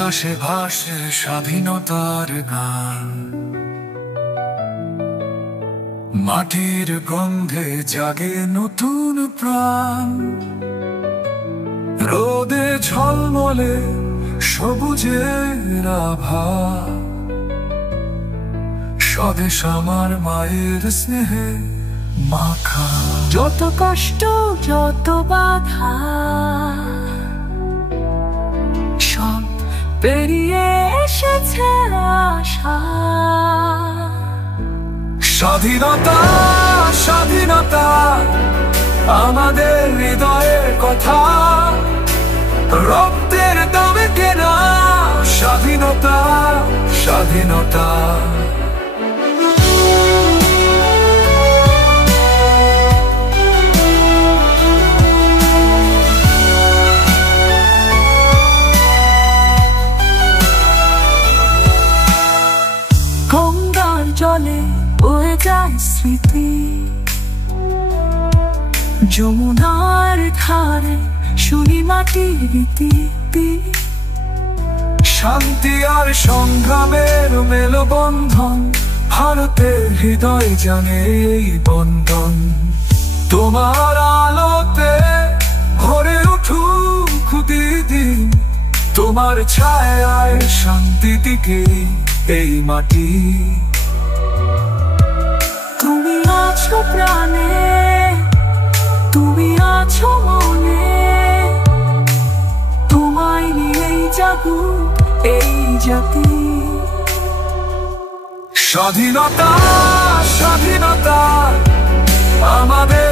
আকাশে ভাসে স্বাধীনতার গান, মাটির গন্ধে জাগে নতুন প্রাণ। রোদে ঝলমলে সবুজের আভা, স্বদেশ আমার মায়ের স্নেহে মাখা। যত কষ্ট যত বাধা সব পেরিয়ে এসেছে আশা। স্বাধীনতা স্বাধীনতা আমাদের হৃদয়ের কথা, রক্তের দামে কেনা স্বাধীনতা স্বাধীনতা। গঙ্গার জলে বয়ে যায় স্মৃতি, যমুনার ধারে শুনি মাটির রীতি। শান্তি আর সংগ্রামের মেলবন্ধন, ভারতের হৃদয় জানে এই বন্ধন। তোমার আলোতে ভরে উঠুক দিন, তোমার ছায়ায় শান্তি দিকে এই মাটি। তুমি আছো প্রাণে, তুমি আছো মনে, তোমায় নিয়েই জাগুক এই জাতি। স্বাধীনতা স্বাধীনতা আমাদের